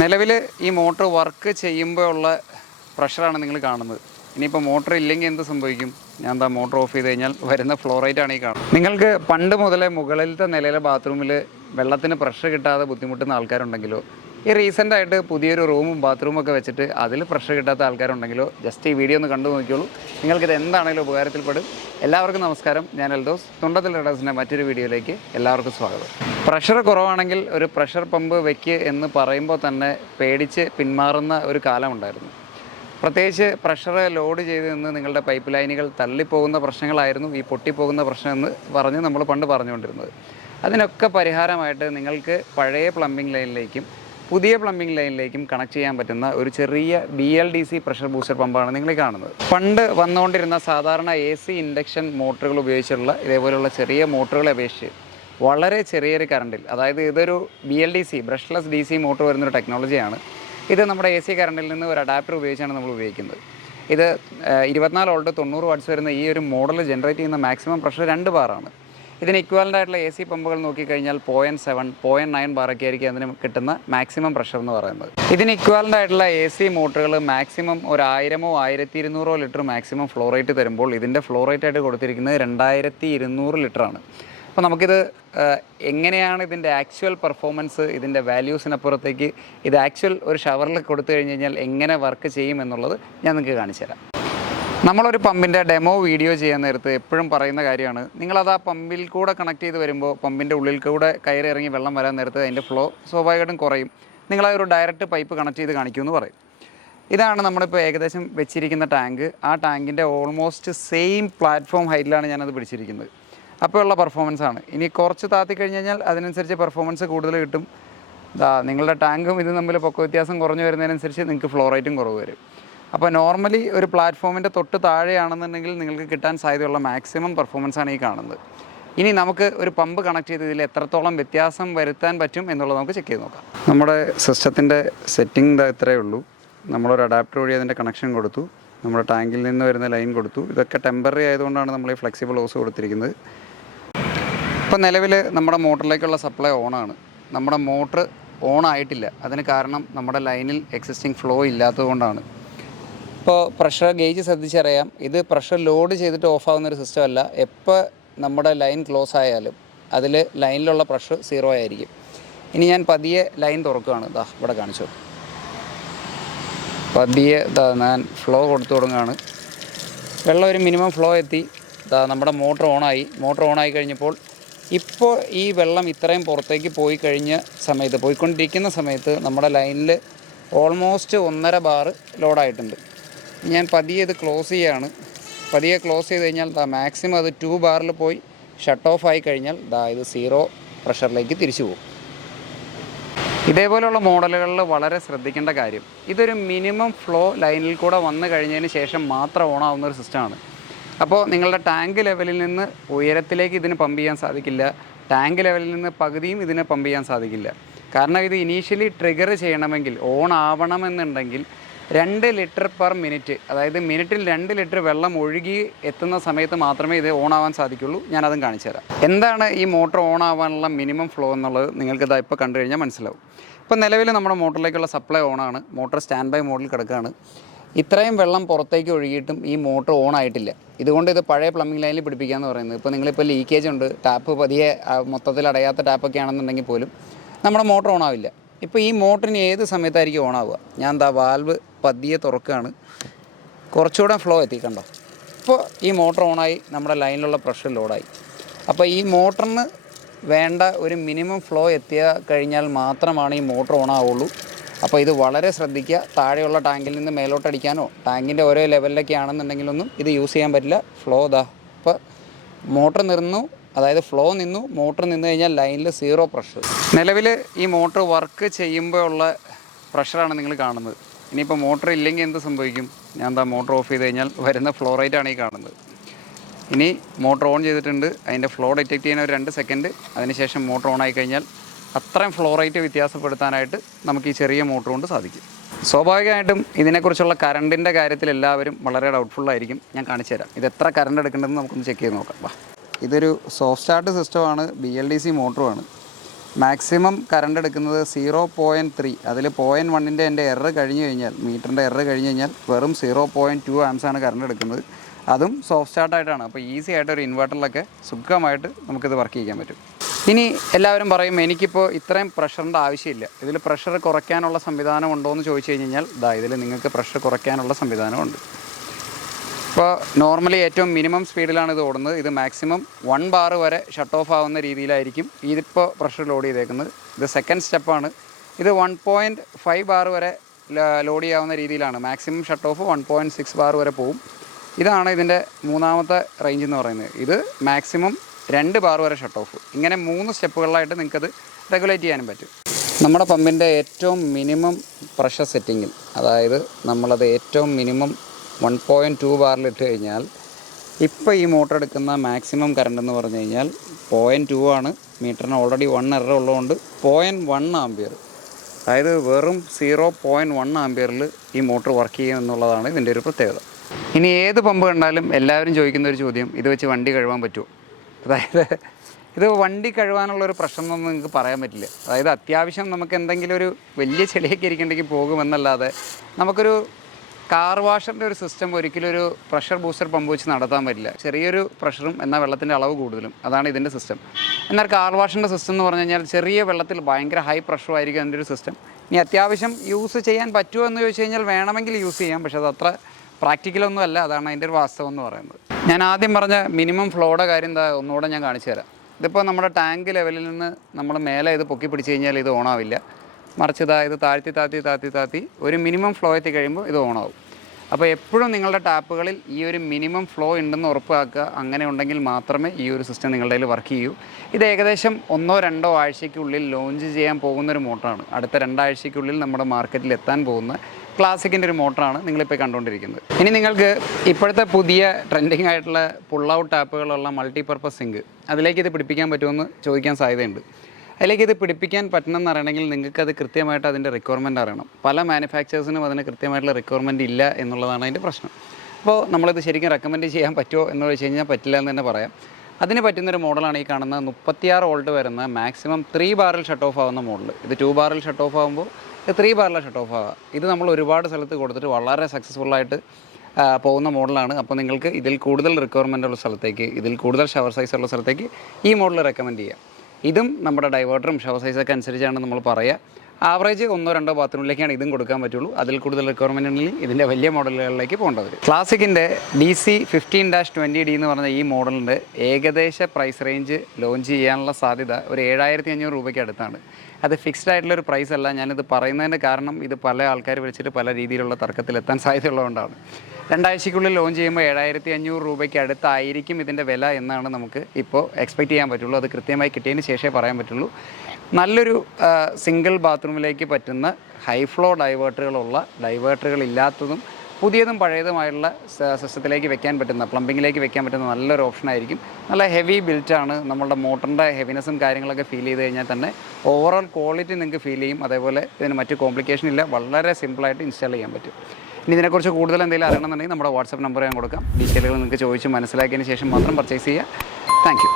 നിലവിൽ ഈ motor work ചെയ്യുമ്പോഴുള്ള പ്രഷറാണ് നിങ്ങൾ കാണുന്നത്. ഇനിയിപ്പോൾ മോട്ടർ ഇല്ലെങ്കിൽ എന്ത് സംഭവിക്കും? ഞാൻ എന്താ മോട്ടർ ഓഫ് ചെയ്ത് കഴിഞ്ഞാൽ വരുന്ന ഫ്ലോ റേറ്റാണ് ഈ കാണുന്നത്. നിങ്ങൾക്ക് പണ്ട് മുതലേ മുകളിലത്തെ നിലയിലെ ബാത്റൂമിൽ വെള്ളത്തിന് പ്രഷർ കിട്ടാതെ ബുദ്ധിമുട്ടുന്ന ആൾക്കാരുണ്ടെങ്കിലോ, ഈ റീസെൻ്റായിട്ട് പുതിയൊരു റൂമും ബാത്റൂമൊക്കെ വെച്ചിട്ട് അതിൽ പ്രഷർ കിട്ടാത്ത ആൾക്കാരുണ്ടെങ്കിലോ ജസ്റ്റ് ഈ വീഡിയോ ഒന്ന് കണ്ടു നോക്കിയോളൂ. നിങ്ങൾക്കിത് എന്താണെങ്കിലും ഉപകാരത്തിൽപ്പെടും. എല്ലാവർക്കും നമസ്കാരം, ഞാൻ എൽദോസ്. തുണ്ടത്തിൽ റഡേഴ്സിൻ്റെ മറ്റൊരു വീഡിയോയിലേക്ക് എല്ലാവർക്കും സ്വാഗതം. പ്രഷർ കുറവാണെങ്കിൽ ഒരു പ്രഷർ പമ്പ് വെക്ക് എന്ന് പറയുമ്പോൾ തന്നെ പേടിച്ച് പിന്മാറുന്ന ഒരു കാലമുണ്ടായിരുന്നു. പ്രത്യേകിച്ച് പ്രഷർ ലോഡ് ചെയ്ത് നിന്ന് നിങ്ങളുടെ പൈപ്പ് ലൈനുകൾ തള്ളിപ്പോകുന്ന പ്രശ്നങ്ങളായിരുന്നു ഈ പൊട്ടിപ്പോകുന്ന പ്രശ്നം എന്ന് പറഞ്ഞ് നമ്മൾ പണ്ട് പറഞ്ഞുകൊണ്ടിരുന്നത്. അതിനൊക്കെ പരിഹാരമായിട്ട് നിങ്ങൾക്ക് പഴയ പ്ലംബിംഗ് ലൈനിലേക്കും പുതിയ പ്ലംബിംഗ് ലൈനിലേക്കും കണക്ട് ചെയ്യാൻ പറ്റുന്ന ഒരു ചെറിയ BLDC പ്രഷർ ബൂസ്റ്റർ പമ്പാണ് നിങ്ങൾ കാണുന്നത്. പണ്ട് വന്നുകൊണ്ടിരുന്ന സാധാരണ AC ഇൻഡക്ഷൻ മോട്ടറുകൾ ഉപയോഗിച്ചുള്ള ഇതേപോലെയുള്ള ചെറിയ മോട്ടറുകളെ അപേക്ഷിച്ച് വളരെ ചെറിയൊരു കറണ്ടിൽ, അതായത് ഇതൊരു BLDC ബ്രഷ്ലെസ് DC മോട്ടർ വരുന്നൊരു ടെക്നോളജിയാണ്. ഇത് നമ്മുടെ AC കറണ്ടിൽ നിന്ന് ഒരു അഡാപ്റ്റർ ഉപയോഗിച്ചാണ് നമ്മൾ ഉപയോഗിക്കുന്നത്. ഇത് 24 വോൾട്ട് 90 വാട്ട്സ് വരുന്ന ഈ ഒരു മോഡൽ ജനറേറ്റ് ചെയ്യുന്ന മാക്സിമം പ്രഷർ 2 ബാറാണ്. ഇതിന് ഇക്വാലൻ്റ് ആയിട്ടുള്ള AC പമ്പുകൾ നോക്കിക്കഴിഞ്ഞാൽ 0.7, 0.9 ബാറൊക്കെ ആയിരിക്കും അതിന് കിട്ടുന്ന മാക്സിമം പ്രഷർ എന്ന് പറയുന്നത്. ഇതിന് ഇക്വാലൻ്റ് ആയിട്ടുള്ള AC മോട്ടറുകൾ മാക്സിമം 1000-ഓ 1200-ഓ ലിറ്റർ മാക്സിമം ഫ്ലോ റേറ്റ് തരുമ്പോൾ ഇതിൻ്റെ ഫ്ലോ റേറ്റ് ആയിട്ട് കൊടുത്തിരിക്കുന്നത് 2200 ലിറ്ററാണ്. അപ്പോൾ നമുക്കിത് എങ്ങനെയാണ് ഇതിൻ്റെ ആക്ച്വൽ പെർഫോമൻസ്, ഇതിൻ്റെ വാല്യൂസിനപ്പുറത്തേക്ക് ഇത് ആക്ച്വൽ ഒരു ഷവറിൽ കൊടുത്തു കഴിഞ്ഞ് കഴിഞ്ഞാൽ എങ്ങനെ വർക്ക് ചെയ്യും എന്നുള്ളത് ഞാൻ നിങ്ങൾക്ക് കാണിച്ചു തരാം. നമ്മളൊരു പമ്പിൻ്റെ ഡെമോ വീഡിയോ ചെയ്യാൻ നേരത്ത് എപ്പോഴും പറയുന്ന കാര്യമാണ്, നിങ്ങളത് ആ പമ്പിൽ കൂടെ കണക്ട് ചെയ്ത് വരുമ്പോൾ പമ്പിൻ്റെ ഉള്ളിൽ കൂടെ കയറി ഇറങ്ങി വെള്ളം വരാൻ നേരത്ത് അതിൻ്റെ ഫ്ലോ സ്വാഭാവികമായിട്ടും കുറയും. നിങ്ങളതൊരു ഡയറക്റ്റ് പൈപ്പ് കണക്ട് ചെയ്ത് കാണിക്കുമെന്ന് പറയും. ഇതാണ് നമ്മളിപ്പോൾ ഏകദേശം വെച്ചിരിക്കുന്ന ടാങ്ക്. ആ ടാങ്കിൻ്റെ ഓൾമോസ്റ്റ് സെയിം പ്ലാറ്റ്ഫോം ഹൈറ്റിലാണ് ഞാനത് പിടിച്ചിരിക്കുന്നത്. അപ്പോൾ ഉള്ള പെർഫോമൻസാണ്. ഇനി കുറച്ച് താത്തി കഴിഞ്ഞ് കഴിഞ്ഞാൽ അതിനനുസരിച്ച് പെർഫോമൻസ് കൂടുതൽ കിട്ടും. നിങ്ങളുടെ ടാങ്കും ഇത് തമ്മിൽ പൊക്ക വ്യത്യാസം കുറഞ്ഞു വരുന്നതിനനുസരിച്ച് നിങ്ങൾക്ക് ഫ്ലോ റേറ്റും കുറവ് വരും. അപ്പോൾ നോർമലി ഒരു പ്ലാറ്റ്ഫോമിൻ്റെ തൊട്ട് താഴെയാണെന്നുണ്ടെങ്കിൽ നിങ്ങൾക്ക് കിട്ടാൻ സാധ്യതയുള്ള മാക്സിമം പെർഫോമൻസാണ് ഈ കാണുന്നത്. ഇനി നമുക്ക് ഒരു പമ്പ് കണക്ട് ചെയ്ത് ഇതിൽ എത്രത്തോളം വ്യത്യാസം വരുത്താൻ പറ്റും എന്നുള്ളത് നമുക്ക് ചെക്ക് ചെയ്ത് നോക്കാം. നമ്മുടെ സിസ്റ്റത്തിൻ്റെ സെറ്റിംഗ് ഇത്രയേ ഉള്ളൂ. നമ്മളൊരു അഡാപ്റ്റർ വഴി അതിൻ്റെ കണക്ഷൻ കൊടുത്തു, നമ്മുടെ ടാങ്കിൽ നിന്ന് വരുന്ന ലൈൻ കൊടുത്തു. ഇതൊക്കെ ടെമ്പററി ആയതുകൊണ്ടാണ് നമ്മൾ ഈ ഫ്ലെക്സിബിൾ ഹോസ് കൊടുത്തിരിക്കുന്നത്. ഇപ്പോൾ നിലവിൽ നമ്മുടെ മോട്ടറിലേക്കുള്ള സപ്ലൈ ഓണാണ്. നമ്മുടെ മോട്ടർ ഓൺ ആയിട്ടില്ല. അതിന് കാരണം നമ്മുടെ ലൈനിൽ എക്സിസ്റ്റിംഗ് ഫ്ലോ ഇല്ലാത്തതുകൊണ്ടാണ്. ഇപ്പോൾ പ്രഷർ ഗേജ് ശ്രദ്ധിച്ചറിയാം, ഇത് പ്രഷർ ലോഡ് ചെയ്തിട്ട് ഓഫാകുന്നൊരു സിസ്റ്റം അല്ല. എപ്പോൾ നമ്മുടെ ലൈൻ ക്ലോസ് ആയാലും അതിൽ ലൈനിലുള്ള പ്രഷർ 0 ആയിരിക്കും. ഇനി ഞാൻ പതിയെ ലൈൻ തുറക്കുകയാണ്. ഇവിടെ കാണിച്ചു. പതിയെ ഞാൻ ഫ്ലോ കൊടുത്തു തുടങ്ങുകയാണ്. വെള്ളം ഒരു മിനിമം ഫ്ലോ എത്തി. നമ്മുടെ മോട്ടർ ഓണായി. മോട്ടർ ഓണായി കഴിഞ്ഞപ്പോൾ ഇപ്പോൾ ഈ വെള്ളം ഇത്രയും പുറത്തേക്ക് പോയിക്കൊണ്ടിരിക്കുന്ന സമയത്ത് നമ്മുടെ ലൈനിൽ ഓൾമോസ്റ്റ് 1.5 ബാർ ലോഡായിട്ടുണ്ട്. ഞാൻ പതിയെ ഇത് ക്ലോസ് ചെയ്യുകയാണ്. പതിയെ ക്ലോസ് ചെയ്ത് കഴിഞ്ഞാൽ മാക്സിമം അത് 2 ബാറിൽ പോയി ഷട്ട് ഓഫ് ആയി കഴിഞ്ഞാൽ ഇത് 0 പ്രഷറിലേക്ക് തിരിച്ചു പോകും. ഇതേപോലെയുള്ള മോഡലുകളിൽ വളരെ ശ്രദ്ധിക്കേണ്ട കാര്യം, ഇതൊരു മിനിമം ഫ്ലോ ലൈനിൽ കൂടെ വന്നു കഴിഞ്ഞതിന് ശേഷം മാത്രം ഓണാവുന്ന ഒരു സിസ്റ്റമാണ്. അപ്പോൾ നിങ്ങളുടെ ടാങ്ക് ലെവലിൽ നിന്ന് ഉയരത്തിലേക്ക് ഇതിന് പമ്പ് ചെയ്യാൻ സാധിക്കില്ല. ടാങ്ക് ലെവലിൽ നിന്ന് പകുതിയും ഇതിനെ പമ്പ് ചെയ്യാൻ സാധിക്കില്ല. കാരണം ഇത് ഇനീഷ്യലി ട്രിഗർ ചെയ്യണമെങ്കിൽ, ഓൺ ആവണമെന്നുണ്ടെങ്കിൽ 2 ലിറ്റർ പെർ മിനിറ്റ്, അതായത് മിനിറ്റിൽ 2 ലിറ്റർ വെള്ളം ഒഴുകി എത്തുന്ന സമയത്ത് മാത്രമേ ഇത് ഓൺ ആവാൻ സാധിക്കുള്ളൂ. ഞാനതും കാണിച്ചു തരാം. എന്താണ് ഈ മോട്ടർ ഓൺ ആവാനുള്ള മിനിമം ഫ്ലോ എന്നുള്ളത് നിങ്ങൾക്ക് ഇപ്പോൾ കണ്ടു കഴിഞ്ഞാൽ മനസ്സിലാവും. ഇപ്പോൾ നിലവിൽ നമ്മുടെ മോട്ടറിലേക്കുള്ള സപ്ലൈ ഓണാണ്. മോട്ടർ സ്റ്റാൻഡ് ബൈ മോഡിൽ കിടക്കുകയാണ്. ഇത്രയും വെള്ളം പുറത്തേക്ക് ഒഴുകിയിട്ടും ഈ മോട്ടർ ഓൺ ആയിട്ടില്ല. ഇതുകൊണ്ട് ഇത് പഴയ പ്ലംബിംഗ് ലൈനിൽ പിടിപ്പിക്കാമെന്ന് പറയുന്നത്. ഇപ്പോൾ നിങ്ങളിപ്പോൾ ലീക്കേജ് ഉണ്ട്, ടാപ്പ് പതിയെ മൊത്തത്തിൽ അടയാത്ത ടാപ്പൊക്കെ ആണെന്നുണ്ടെങ്കിൽ പോലും നമ്മുടെ മോട്ടർ ഓൺ ആവില്ല. ഇപ്പോൾ ഈ മോട്ടറിന് ഏത് സമയത്തായിരിക്കും ഓൺ ആവുക? ഞാൻ വാൽവ് പതിയെ തുറക്കുകയാണ്. കുറച്ചുകൂടെ ഫ്ലോ എത്തി, കണ്ടോ? ഇപ്പോൾ ഈ മോട്ടർ ഓണായി, നമ്മുടെ ലൈനിലുള്ള പ്രഷർ ലോഡായി. അപ്പോൾ ഈ മോട്ടറിന് വേണ്ട ഒരു മിനിമം ഫ്ലോ കഴിഞ്ഞാൽ മാത്രമാണ് ഈ മോട്ടർ ഓൺ ആവുള്ളൂ. അപ്പോൾ ഇത് വളരെ ശ്രദ്ധിക്കുക. താഴെയുള്ള ടാങ്കിൽ നിന്ന് മേലോട്ടടിക്കാനോ ടാങ്കിൻ്റെ ഓരോ ലെവലിലൊക്കെ ആണെന്നുണ്ടെങ്കിലൊന്നും ഇത് യൂസ് ചെയ്യാൻ പറ്റില്ല. ഫ്ലോ ഇപ്പോൾ മോട്ടർ നിന്നു, അതായത് ഫ്ലോ നിന്നു. മോട്ടർ നിന്ന് കഴിഞ്ഞാൽ ലൈനിൽ 0 പ്രഷർ. നിലവിൽ ഈ മോട്ടർ വർക്ക് ചെയ്യുമ്പോഴുള്ള പ്രഷറാണ് നിങ്ങൾ കാണുന്നത്. ഇനിയിപ്പോൾ മോട്ടർ ഇല്ലെങ്കിൽ എന്ത് സംഭവിക്കും? ഞാൻ മോട്ടർ ഓഫ് ചെയ്ത് കഴിഞ്ഞാൽ വരുന്ന ഫ്ലോ റേറ്റാണ് ഈ കാണുന്നത്. ഇനി മോട്ടർ ഓൺ ചെയ്തിട്ടുണ്ട്. അതിൻ്റെ ഫ്ലോ ഡിറ്റക്ട് ചെയ്യുന്ന ഒരു 2 സെക്കൻഡ്, അതിനുശേഷം മോട്ടർ ഓൺ ആയി കഴിഞ്ഞാൽ അത്രയും ഫ്ലോ റേറ്റ് വ്യത്യാസപ്പെടുത്താനായിട്ട് നമുക്ക് ഈ ചെറിയ മോട്ടർ കൊണ്ട് സാധിക്കും. സ്വാഭാവികമായിട്ടും ഇതിനെക്കുറിച്ചുള്ള കറണ്ടിൻ്റെ കാര്യത്തിൽ എല്ലാവരും വളരെ ഡൗട്ട്ഫുള്ളായിരിക്കും. ഞാൻ കാണിച്ചു തരാം ഇത് എത്ര കറണ്ട് എടുക്കേണ്ടതെന്ന് നമുക്കൊന്ന് ചെക്ക് ചെയ്ത് നോക്കാം. ഇതൊരു സോഫ്റ്റ് സ്റ്റാർട്ട് സിസ്റ്റമാണ്, BLDC മോട്ടറുമാണ്. മാക്സിമം കറണ്ട് എടുക്കുന്നത് 0.3, അതിൽ 0.1ൻ്റെ എൻ്റെ എറർ കഴിഞ്ഞ് കഴിഞ്ഞാൽ, മീറ്ററിൻ്റെ എറർ കഴിഞ്ഞ് കഴിഞ്ഞാൽ വെറും 0.2 ആംസാണ് കറണ്ട് എടുക്കുന്നത്. അതും സോഫ്റ്റ് സ്റ്റാർട്ടായിട്ടാണ്. അപ്പോൾ ഈസി ആയിട്ട് ഒരു ഇൻവെർട്ടറിലൊക്കെ സുഖമായിട്ട് നമുക്കിത് വർക്ക് ചെയ്യാൻ പറ്റും. ഇനി എല്ലാവരും പറയും എനിക്കിപ്പോൾ ഇത്രയും പ്രഷറിൻ്റെ ആവശ്യമില്ല, ഇതിൽ പ്രഷർ കുറയ്ക്കാനുള്ള സംവിധാനം ഉണ്ടോ എന്ന് ചോദിച്ചു കഴിഞ്ഞാൽ ഇതിൽ നിങ്ങൾക്ക് പ്രഷർ കുറയ്ക്കാനുള്ള സംവിധാനമുണ്ട്. ഇപ്പോൾ നോർമലി ഏറ്റവും മിനിമം സ്പീഡിലാണ് ഇത് ഓടുന്നത്. ഇത് മാക്സിമം 1 ബാർ വരെ ഷട്ട് ഓഫ് ആവുന്ന രീതിയിലായിരിക്കും ഇതിപ്പോൾ പ്രഷർ ലോഡ് ചെയ്തേക്കുന്നത്. ഇത് സെക്കൻഡ് സ്റ്റെപ്പാണ്. ഇത് 1.5 ബാർ വരെ ലോഡ് ചെയ്യാവുന്ന രീതിയിലാണ്. മാക്സിമം ഷട്ട് ഓഫ് 1.6 ബാർ വരെ പോവും. ഇതാണ് ഇതിൻ്റെ മൂന്നാമത്തെ റേഞ്ച് എന്ന് പറയുന്നത്. ഇത് മാക്സിമം 2 ബാർ വരെ ഷട്ട് ഓഫ്. ഇങ്ങനെ 3 സ്റ്റെപ്പുകളിലായിട്ട് നിങ്ങൾക്കത് റെഗുലേറ്റ് ചെയ്യാനും പറ്റും. നമ്മുടെ പമ്പിൻ്റെ ഏറ്റവും മിനിമം പ്രഷർ സെറ്റിങ്ങിൽ, അതായത് നമ്മളത് ഏറ്റവും മിനിമം 1.2 ബാറിൽ ഇട്ട് കഴിഞ്ഞാൽ ഇപ്പോൾ ഈ മോട്ടർ എടുക്കുന്ന മാക്സിമം കറണ്ട് എന്ന് പറഞ്ഞു കഴിഞ്ഞാൽ 0.2 ആണ്. മീറ്ററിന് ഓൾറെഡി 1 എറർ ഉള്ളതുകൊണ്ട് 0.1 ആംപിയർ, അതായത് വെറും 0.1 ആംപിയറിൽ ഈ മോട്ടർ വർക്ക് ചെയ്യും എന്നുള്ളതാണ് ഇതിൻ്റെ ഒരു പ്രത്യേകത. ഇനി ഏത് പമ്പ് കണ്ടാലും എല്ലാവരും ചോദിക്കുന്ന ഒരു ചോദ്യം, ഇത് വെച്ച് വണ്ടി കഴുകാൻ പറ്റുമോ? അതായത് ഇത് വണ്ടി കഴുകാനുള്ളൊരു പ്രശ്നമൊന്നും നിങ്ങൾക്ക് പറയാൻ പറ്റില്ല. അതായത് അത്യാവശ്യം നമുക്ക് എന്തെങ്കിലും ഒരു വലിയ ചെളിയൊക്കെ ഇരിക്കുന്നുണ്ടെങ്കിൽ പോകുമെന്നല്ലാതെ നമുക്കൊരു കാർ വാഷറിൻ്റെ ഒരു സിസ്റ്റം ഒരിക്കലും ഒരു പ്രഷർ ബൂസ്റ്റർ പമ്പ് വെച്ച് നടത്താൻ പറ്റില്ല. ചെറിയൊരു പ്രഷറും എന്നാൽ വെള്ളത്തിൻ്റെ അളവ് കൂടുതലും, അതാണ് ഇതിൻ്റെ സിസ്റ്റം. എന്നാൽ കാർ വാഷിൻ്റെ സിസ്റ്റം എന്ന് പറഞ്ഞു കഴിഞ്ഞാൽ ചെറിയ വെള്ളത്തിൽ ഭയങ്കര ഹൈ പ്രഷറും ആയിരിക്കും അതിൻ്റെ ഒരു സിസ്റ്റം. ഇനി അത്യാവശ്യം യൂസ് ചെയ്യാൻ പറ്റുമോ എന്ന് ചോദിച്ചു കഴിഞ്ഞാൽ വേണമെങ്കിൽ യൂസ് ചെയ്യാം, പക്ഷേ അത് അത്ര പ്രാക്ടിക്കലൊന്നും അല്ല. അതാണ് അതിൻ്റെ ഒരു വാസ്തവം എന്ന് പറയുന്നത്. ഞാൻ ആദ്യം പറഞ്ഞ മിനിമം ഫ്ലോയുടെ കാര്യം ഒന്നുകൂടെ ഞാൻ കാണിച്ചു തരാം. ഇതിപ്പോൾ നമ്മുടെ ടാങ്ക് ലെവലിൽ നിന്ന് നമ്മൾ മേലെ ഇത് പൊക്കി പിടിച്ച് കഴിഞ്ഞാൽ ഇത് ഓണാവില്ല. മറിച്ച് ഇത് താഴ്ത്തി ഒരു മിനിമം ഫ്ലോ എത്തി കഴിയുമ്പോൾ ഇത് ഓണാവും. അപ്പോൾ എപ്പോഴും നിങ്ങളുടെ ടാപ്പുകളിൽ ഈ ഒരു മിനിമം ഫ്ലോ ഉണ്ടെന്ന് ഉറപ്പാക്കുക. അങ്ങനെ ഉണ്ടെങ്കിൽ മാത്രമേ ഈ ഒരു സിസ്റ്റം നിങ്ങളുടെ കയ്യിൽ വർക്ക് ചെയ്യൂ. ഇത് ഏകദേശം 1-2 ആഴ്ചയ്ക്കുള്ളിൽ ലോഞ്ച് ചെയ്യാൻ പോകുന്നൊരു മോട്ടറാണ്. അടുത്ത 2 ആഴ്ചയ്ക്കുള്ളിൽ നമ്മുടെ മാർക്കറ്റിൽ എത്താൻ പോകുന്ന ക്ലാസിക്കിൻ്റെ ഒരു മോട്ടറാണ് നിങ്ങളിപ്പോൾ കണ്ടുകൊണ്ടിരിക്കുന്നത്. ഇനി നിങ്ങൾക്ക് ഇപ്പോഴത്തെ പുതിയ ട്രെൻഡിങ് ആയിട്ടുള്ള പുൾ ഔട്ട് ടാപ്പുകളുള്ള മൾട്ടിപർപ്പസ് സിങ്ക്, അതിലേക്ക് ഇത് പിടിപ്പിക്കാൻ പറ്റുമെന്ന് ചോദിക്കാൻ സാധ്യതയുണ്ട്. അതിലേക്ക് ഇത് പിടിപ്പിക്കാൻ പറ്റണമെന്ന് അറിയണമെങ്കിൽ നിങ്ങൾക്കത് കൃത്യമായിട്ട് അതിൻ്റെ റിക്വയർമെൻറ്റ് അറിയണം. പല മാനുഫാക്ചേഴ്സിനും അതിന് കൃത്യമായിട്ടുള്ള റിക്വയർമെൻറ്റ് ഇല്ല എന്നുള്ളതാണ് അതിൻ്റെ പ്രശ്നം. അപ്പോൾ നമ്മളിത് ശരിക്കും റെക്കമെൻഡ് ചെയ്യാൻ പറ്റുമോ എന്ന് ചോദിച്ചു കഴിഞ്ഞാൽ പറ്റില്ല എന്ന് തന്നെ പറയാം. അതിന് പറ്റുന്നൊരു മോഡലാണ് ഈ കാണുന്ന 36 വോൾട്ട് വരുന്ന മാക്സിമം 3 ബാറിൽ ഷട്ട് ഓഫ് ആവുന്ന മോഡൽ. ഇത് 2 ബാറിൽ ഷട്ട് ഓഫ് ആകുമ്പോൾ ഇത് 3 ബാറിൽ ഷട്ട് ഓഫ് ആവുക. ഇത് നമ്മൾ ഒരുപാട് സ്ഥലത്ത് കൊടുത്തിട്ട് വളരെ സക്സസ്ഫുള്ളായിട്ട് പോകുന്ന മോഡലാണ്. അപ്പോൾ നിങ്ങൾക്ക് ഇതിൽ കൂടുതൽ റിക്വയർമെൻ്റ് ഉള്ള സ്ഥലത്തേക്ക്, ഇതിൽ കൂടുതൽ ഷവർ സൈസ് ഉള്ള സ്ഥലത്തേക്ക് ഈ മോഡൽ റെക്കമെൻഡ് ചെയ്യാം. ഇതും നമ്മുടെ ഡൈവേർട്ടറും ഷവർ സൈസൊക്കെ അനുസരിച്ചാണ് നമ്മൾ പറയുക. ആവറേജ് 1-2 ബാത്റൂമിലേക്കാണ് ഇതും കൊടുക്കാൻ പറ്റുള്ളൂ. അതിൽ കൂടുതൽ റിക്വയർമെൻ്റ് ഉണ്ടെങ്കിൽ ഇതിൻ്റെ വലിയ മോഡലുകളിലേക്ക് പോകേണ്ടത്. ക്ലാസിക്കിൻ്റെ DC 15-20D എന്ന് പറഞ്ഞ ഈ മോഡലിൻ്റെ ഏകദേശ പ്രൈസ് റേഞ്ച് ലോഞ്ച് ചെയ്യാനുള്ള സാധ്യത ഒരു 7,500 രൂപയ്ക്ക് അടുത്താണ്. അത് ഫിക്സ്ഡ് ആയിട്ടുള്ളൊരു പ്രൈസ് അല്ല. ഞാനിത് പറയുന്നതിൻ്റെ കാരണം ഇത് പല ആൾക്കാർ വിളിച്ചിട്ട് പല രീതിയിലുള്ള തർക്കത്തിലെത്താൻ സാധ്യതയുള്ളതുകൊണ്ടാണ്. 2 ആഴ്ചയ്ക്കുള്ളിൽ ലോഞ്ച് ചെയ്യുമ്പോൾ 7,500 രൂപയ്ക്ക് അടുത്തായിരിക്കും ഇതിൻ്റെ വില എന്നാണ് നമുക്ക് ഇപ്പോൾ എക്സ്പെക്റ്റ് ചെയ്യാൻ പറ്റുള്ളൂ. അത് കൃത്യമായി കിട്ടിയതിന് ശേഷമേ പറയാൻ പറ്റുള്ളൂ. നല്ലൊരു സിംഗിൾ ബാത്റൂമിലേക്ക് പറ്റുന്ന ഹൈ ഫ്ലോ ഡൈവേർട്ടറുകളില്ലാത്തതും പുതിയതും പഴയതുമായുള്ള സിസ്റ്റത്തിലേക്ക് വെക്കാൻ പറ്റുന്ന, പ്ലംബിങ്ങിലേക്ക് വെക്കാൻ പറ്റുന്ന നല്ലൊരു ഓപ്ഷനായിരിക്കും. നല്ല ഹെവി ബിൽറ്റാണ്. നമ്മളുടെ മോട്ടറിൻ്റെ ഹെവിനെസ്സും കാര്യങ്ങളൊക്കെ ഫീൽ ചെയ്ത് കഴിഞ്ഞാൽ തന്നെ ഓവറോൾ ക്വാളിറ്റി നിങ്ങൾക്ക് ഫീൽ ചെയ്യും. അതേപോലെ ഇതിന് മറ്റ് കോംപ്ലിക്കേഷൻ ഇല്ല. വളരെ സിമ്പിളായിട്ട് ഇൻസ്റ്റാൾ ചെയ്യാൻ പറ്റും. ഇനി ഇതിനെക്കുറിച്ച് കൂടുതൽ എന്തെങ്കിലും അറിയണമെന്നുണ്ടെങ്കിൽ നമ്മുടെ വാട്സപ്പ് നമ്പർ ഞാൻ കൊടുക്കാം. ഡീറ്റെയിലുകൾ നിങ്ങൾക്ക് ചോദിച്ച് മനസ്സിലാക്കിയതിന് ശേഷം മാത്രം പർച്ചേസ് ചെയ്യുക. Thank you.